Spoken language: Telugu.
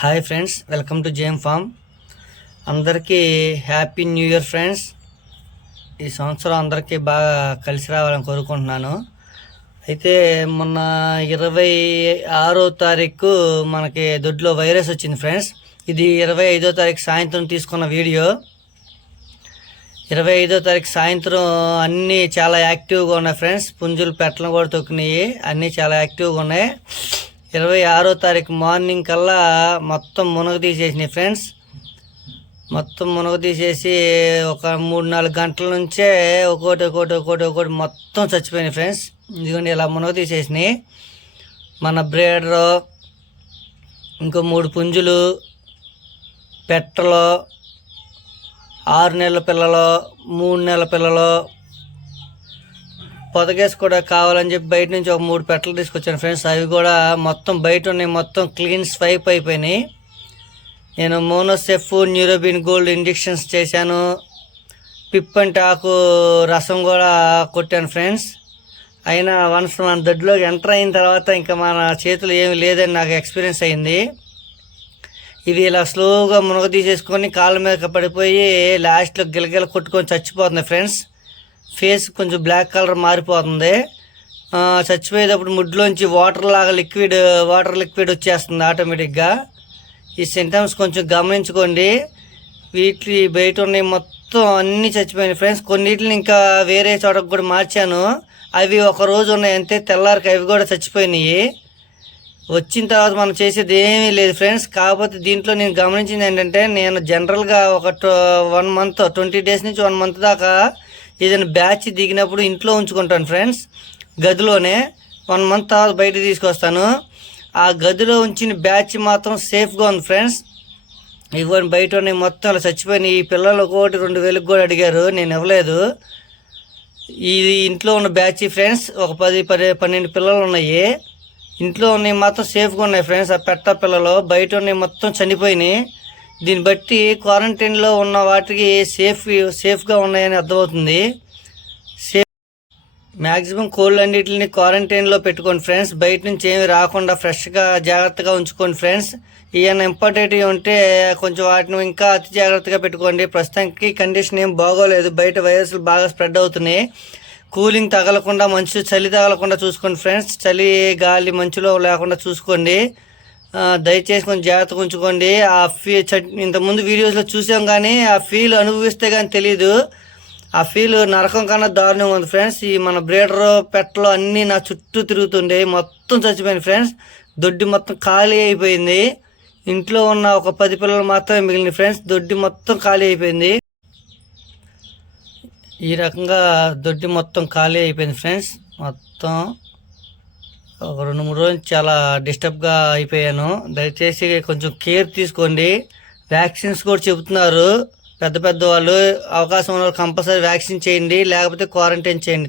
Hi friends, welcome to JM farm. అందరికీ హ్యాపీ న్యూ ఇయర్ ఫ్రెండ్స్. ఈ సంవత్సరం అందరికీ బాగా కలిసి రావాలని కోరుకుంటున్నాను. అయితే మొన్న 26వ తారీఖు మనకి దొడ్లో వైరస్ వచ్చింది ఫ్రెండ్స్. ఇది 25వ తారీఖు సాయంత్రం తీసుకున్న వీడియో. 25వ తారీఖు సాయంత్రం అన్నీ చాలా యాక్టివ్గా ఉన్నాయి ఫ్రెండ్స్. పుంజులు పెట్టలను కూడా తొక్కినాయి, అన్నీ చాలా యాక్టివ్గా ఉన్నాయి. 26వ తారీఖు మార్నింగ్ కల్లా మొత్తం మునగ తీసేసినాయి ఫ్రెండ్స్. మొత్తం మునగ తీసేసి ఒక 3-4 గంటల నుంచే ఒకటి మొత్తం చచ్చిపోయినాయి ఫ్రెండ్స్. ఇదిగోండి ఇలా మునగ తీసేసినాయి. మన బ్రేడరు, ఇంకో 3 పుంజులు, పెట్టలు, 6 నెలల పిల్లలు, 3 నెలల పిల్లలు, పొదగేసి కూడా కావాలని చెప్పి బయట నుంచి ఒక 3 పెట్టలు తీసుకొచ్చాను ఫ్రెండ్స్. అవి కూడా మొత్తం బయట ఉన్నాయి, మొత్తం క్లీన్ స్వైప్ అయిపోయినాయి. నేను మోనోసెఫ్, న్యూరోబిన్ గోల్డ్ ఇంజెక్షన్స్ చేశాను. పిప్ అండ్ ఆకు రసం కూడా కొట్టాను ఫ్రెండ్స్. అయినా వన్స్ మన దొడ్లోకి ఎంటర్ అయిన తర్వాత ఇంకా మన చేతులు ఏమి లేదని నాకు ఎక్స్పీరియన్స్ అయింది. ఇవి ఇలా స్లోగా మునగ తీసేసుకొని కాళ్ళ మీద పడిపోయి లాస్ట్లో గిలగిల కొట్టుకొని చచ్చిపోతుంది ఫ్రెండ్స్. ఫేస్ కొంచెం బ్లాక్ కలర్ మారిపోతుంది. చచ్చిపోయేటప్పుడు ముడ్లోంచి వాటర్ లిక్విడ్ వచ్చేస్తుంది ఆటోమేటిక్గా. ఈ సింటమ్స్ కొంచెం గమనించుకోండి. వీటి బయట ఉన్నాయి మొత్తం అన్నీ చచ్చిపోయినాయి ఫ్రెండ్స్. కొన్నిటిని ఇంకా వేరే చోటకు కూడా మార్చాను. అవి ఒక రోజు ఉన్నాయి అంతే, తెల్లారికి అవి కూడా చచ్చిపోయినాయి. వచ్చిన తర్వాత మనం చేసేది ఏమీ లేదు ఫ్రెండ్స్. కాకపోతే దీంట్లో నేను గమనించింది ఏంటంటే, నేను జనరల్గా ఒక 1 మంత్ 20 డేస్ నుంచి 1 మంత్ దాకా ఏదైనా బ్యాచ్ దిగినప్పుడు ఇంట్లో ఉంచుకుంటాను ఫ్రెండ్స్. గదిలోనే 1 మంత్ తర్వాత బయట తీసుకొస్తాను. ఆ గదిలో ఉంచిన బ్యాచ్ మాత్రం సేఫ్గా ఉంది ఫ్రెండ్స్. ఇవ్వండి బయట ఉన్నాయి మొత్తం అలా చచ్చిపోయినాయి. ఈ పిల్లలు 1-2 వేలకు కూడా అడిగారు, నేను ఇవ్వలేదు. ఇది ఇంట్లో ఉన్న బ్యాచ్ ఫ్రెండ్స్. ఒక 10-12 పిల్లలు ఉన్నాయి. ఇంట్లో ఉన్నాయి మాత్రం సేఫ్గా ఉన్నాయి ఫ్రెండ్స్. ఆ పెట్ట పిల్లలు బయట ఉన్నాయి మొత్తం చనిపోయినాయి. దీన్ని బట్టి క్వారంటైన్లో ఉన్న వాటికి సేఫ్గా ఉన్నాయని అర్థమవుతుంది. మ్యాక్సిమం కోళ్ళు అన్నిటిని క్వారంటైన్లో పెట్టుకోండి ఫ్రెండ్స్. బయట నుంచి ఏమి రాకుండా ఫ్రెష్గా జాగ్రత్తగా ఉంచుకోండి ఫ్రెండ్స్. ఏమైనా ఇంపార్టెంట్గా ఉంటే కొంచెం వాటిని ఇంకా అతి జాగ్రత్తగా పెట్టుకోండి. ప్రస్తుతానికి కండిషన్ ఏం బాగోలేదు, బయట వైరస్లు బాగా స్ప్రెడ్ అవుతున్నాయి. కూలింగ్ తగలకుండా, చలి తగలకుండా చూసుకోండి ఫ్రెండ్స్. చలి గాలి మంచులో లేకుండా చూసుకోండి. దయచేసి కొంచెం జాగ్రత్తగా ఉంచుకోండి. ఇంతకుముందు వీడియోస్లో చూసాం కానీ ఆ ఫీల్ అనుభవిస్తే కానీ తెలీదు. ఆ ఫీల్ నరకం కన్నా దారుణంగా ఉంది ఫ్రెండ్స్. ఈ మన బ్రీడర్ పెట్టలు అన్నీ నా చుట్టూ తిరుగుతుండే మొత్తం చచ్చిపోయింది ఫ్రెండ్స్. దొడ్డి మొత్తం ఖాళీ అయిపోయింది. ఇంట్లో ఉన్న ఒక 10 పిల్లలు మాత్రమే మిగిలింది ఫ్రెండ్స్. దొడ్డి మొత్తం ఖాళీ అయిపోయింది. ఈ రకంగా దొడ్డి మొత్తం ఖాళీ అయిపోయింది ఫ్రెండ్స్. మొత్తం ఒక 2-3 రోజులు చాలా డిస్టర్బ్గా అయిపోయాను. దయచేసి కొంచెం కేర్ తీసుకోండి. వ్యాక్సిన్స్ కూడా చెబుతున్నారు పెద్ద వాళ్ళు. అవకాశం ఉన్న కంపల్సరీ వ్యాక్సిన్ చేయండి, లేకపోతే క్వారంటైన్ చేయండి.